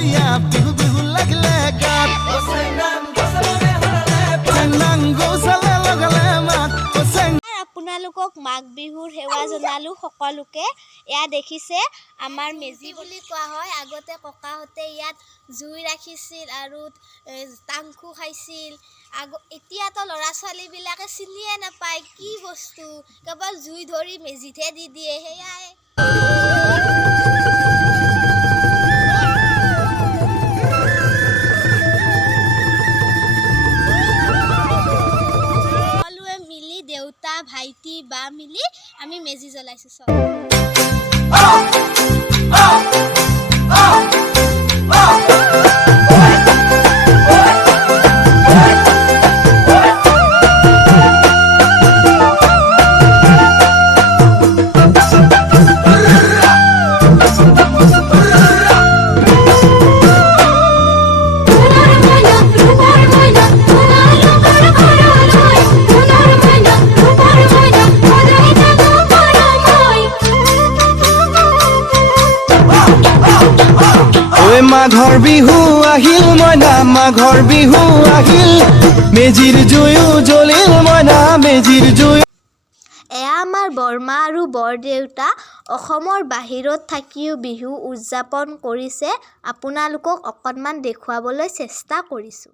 বলিয়া বিহু বিহু লাগিলে গাত চেংনাং গৌচালে লগালে মাত আপোনালোকক মাঘ বিহুৰ সেৱা জনালোঁ সকলোকে। এয়া দেখিছে আমাৰ মেজি বুলি কোৱা হয়। আগতে ককাহঁতে ইয়াত জুই ৰাখিছিল আৰু টাংখু খাইছিল। এতিয়াতো ল'ৰা ছোৱালীবিলাকে চিনিয়ে নাপায় কি বস্তু, কেৱল জুই ধৰি মেজিতহে দি দিয়ে, সেয়াই। সকলোৱে মিলি দেউতা ভাইটি বা মিলি আমি মেজি জ্বলাইছোঁ চব। মাঘৰ বিহু আহিল মইনা মাঘৰ বিহু আহিল মেজিৰ জুয়ো জ্বলিল মইনা মেজিৰ জুই। এয়া আমাৰ বৰমা আৰু বৰদেউতা অসমৰ বাহিৰত থাকিও বিহু উদযাপন কৰিছে। আপোনালোকক অকণমান দেখুৱাবলৈ চেষ্টা কৰিছোঁ।